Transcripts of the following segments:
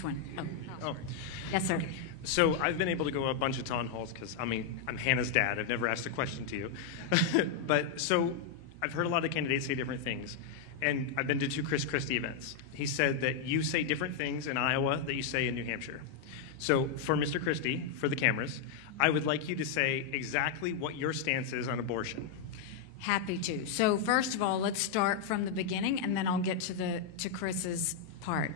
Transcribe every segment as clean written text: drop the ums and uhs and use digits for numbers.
Which one? Oh. Yes, sir. So I've been able to go to a bunch of town halls because, I'm Hannah's dad. I've never asked a question to you. But so I've heard a lot of candidates say different things. And I've been to 2 Chris Christie events. He said that you say different things in Iowa that you say in New Hampshire. So for Mr. Christie, for the cameras, I would like you to say exactly what your stance is on abortion. Happy to. So first of all, let's start from the beginning, and then I'll get to Chris's part.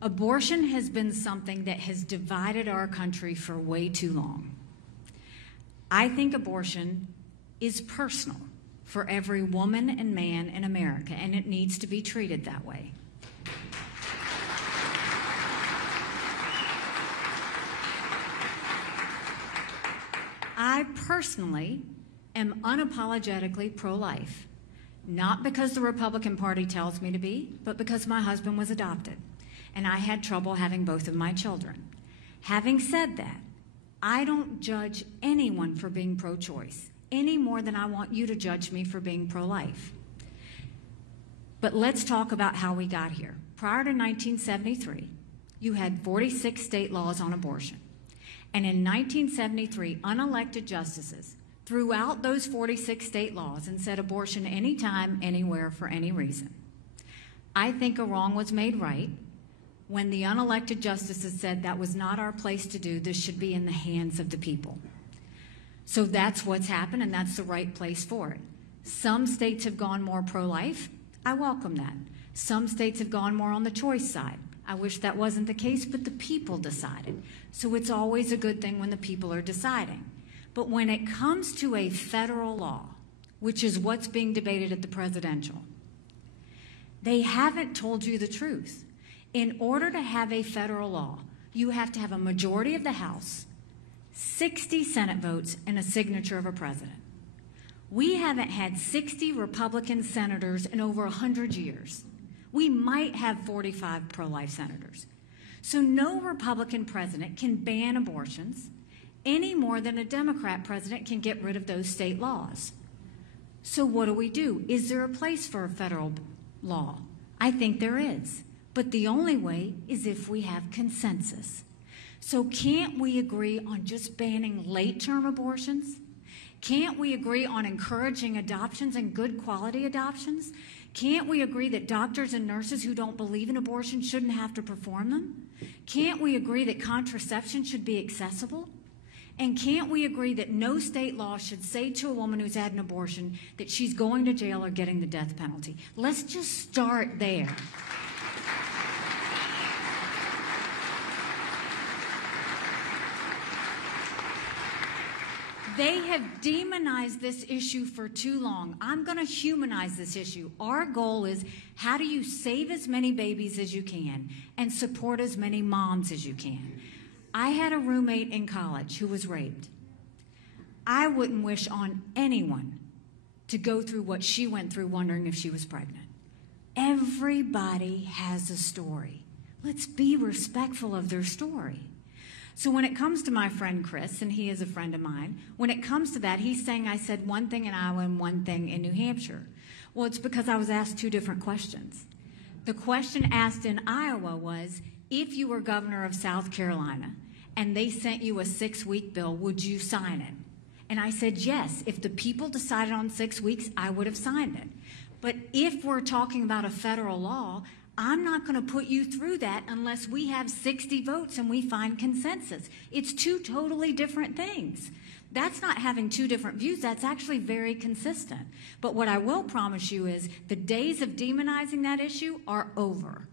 Abortion has been something that has divided our country for way too long. I think abortion is personal for every woman and man in America, and it needs to be treated that way. I personally am unapologetically pro-life, not because the Republican Party tells me to be, but because my husband was adopted, and I had trouble having both of my children. Having said that, I don't judge anyone for being pro-choice any more than I want you to judge me for being pro-life. But let's talk about how we got here. Prior to 1973, you had 46 state laws on abortion. And in 1973, unelected justices threw out those 46 state laws and said abortion anytime, anywhere, for any reason. I think a wrong was made right when the unelected justices said that was not our place to do, this should be in the hands of the people. So that's what's happened, and that's the right place for it. Some states have gone more pro-life. I welcome that. Some states have gone more on the choice side. I wish that wasn't the case, but the people decided. So it's always a good thing when the people are deciding. But when it comes to a federal law, which is what's being debated at the presidential, they haven't told you the truth. In order to have a federal law, you have to have a majority of the House, 60 Senate votes, and a signature of a president. We haven't had 60 Republican senators in over 100 years. We might have 45 pro-life senators. So no Republican president can ban abortions any more than a Democrat president can get rid of those state laws. So what do? Is there a place for a federal law? I think there is. But the only way is if we have consensus. So can't we agree on just banning late-term abortions? Can't we agree on encouraging adoptions and good quality adoptions? Can't we agree that doctors and nurses who don't believe in abortion shouldn't have to perform them? Can't we agree that contraception should be accessible? And can't we agree that no state law should say to a woman who's had an abortion that she's going to jail or getting the death penalty? Let's just start there. They have demonized this issue for too long. I'm going to humanize this issue. Our goal is, how do you save as many babies as you can and support as many moms as you can? I had a roommate in college who was raped. I wouldn't wish on anyone to go through what she went through wondering if she was pregnant. Everybody has a story. Let's be respectful of their story. So when it comes to my friend Chris, and he is a friend of mine, when it comes to that, he's saying I said one thing in Iowa and one thing in New Hampshire. Well, it's because I was asked 2 different questions. The question asked in Iowa was, if you were governor of South Carolina and they sent you a 6-week bill, would you sign it? And I said, yes. If the people decided on 6 weeks, I would have signed it. But if we're talking about a federal law, I'm not going to put you through that unless we have 60 votes and we find consensus. It's 2 totally different things. That's not having 2 different views. That's actually very consistent. But what I will promise you is the days of demonizing that issue are over.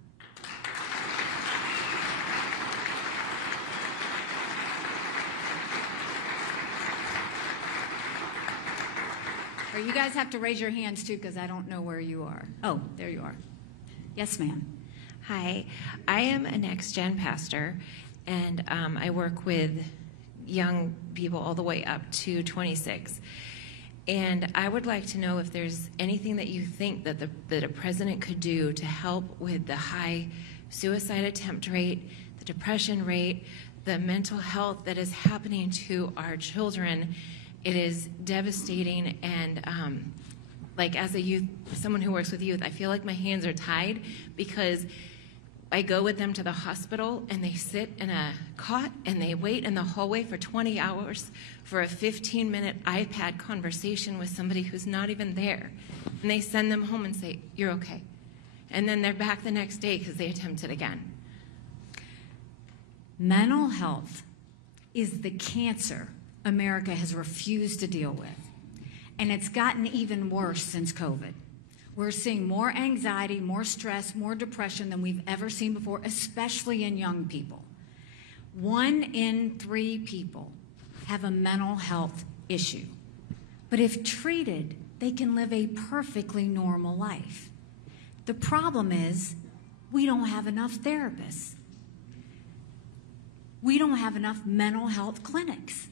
Or you guys have to raise your hands too, because I don't know where you are. Oh, there you are. Yes, ma'am. Hi, I am a next-gen pastor, and I work with young people all the way up to 26. And I would like to know if there's anything that you think that that a president could do to help with the high suicide attempt rate, the depression rate, the mental health that is happening to our children. It is devastating, and like as a youth, someone who works with youth, I feel like my hands are tied because I go with them to the hospital, and they sit in a cot, and they wait in the hallway for 20 hours for a 15-minute iPad conversation with somebody who's not even there. And they send them home and say, "You're okay." And then they're back the next day because they attempted again. Mental health is the cancer America has refused to deal with. And it's gotten even worse since COVID. We're seeing more anxiety, more stress, more depression than we've ever seen before, especially in young people. 1 in 3 people have a mental health issue. But if treated, they can live a perfectly normal life. The problem is we don't have enough therapists. We don't have enough mental health clinics.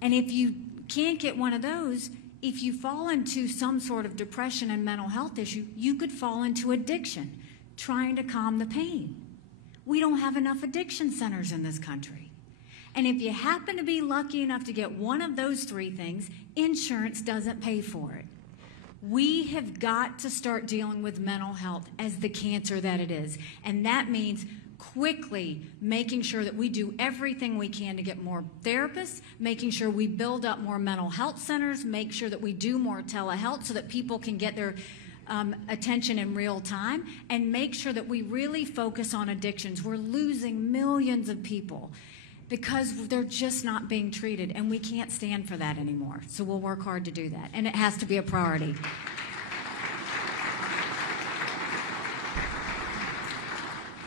And if you can't get one of those, if you fall into some sort of depression and mental health issue, you could fall into addiction, trying to calm the pain. We don't have enough addiction centers in this country. And if you happen to be lucky enough to get one of those 3 things, insurance doesn't pay for it. We have got to start dealing with mental health as the cancer that it is. And that means quickly making sure that we do everything we can to get more therapists, making sure we build up more mental health centers, make sure that we do more telehealth so that people can get their attention in real time, and make sure that we really focus on addictions. We're losing millions of people because they're just not being treated, and we can't stand for that anymore. So we'll work hard to do that, and it has to be a priority.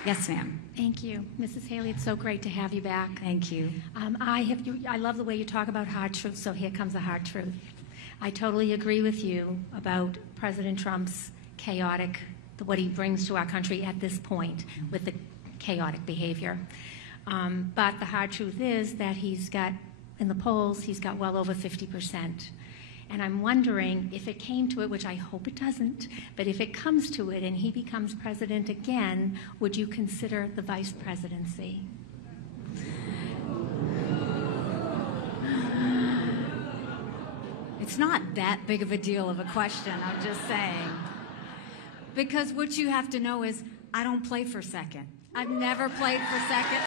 Yes, ma'am. Thank you. Mrs. Haley, it's so great to have you back. Thank you. I love the way you talk about hard truths, so here comes the hard truth. I totally agree with you about President Trump's what he brings to our country at this point with the chaotic behavior. But the hard truth is that in the polls, he's got well over 50%. And I'm wondering if it came to it, which I hope it doesn't, but if it comes to it and he becomes president again, would you consider the vice presidency? It's not that big of a deal of a question, I'm just saying. Because what you have to know is I don't play for second. I've never played for second.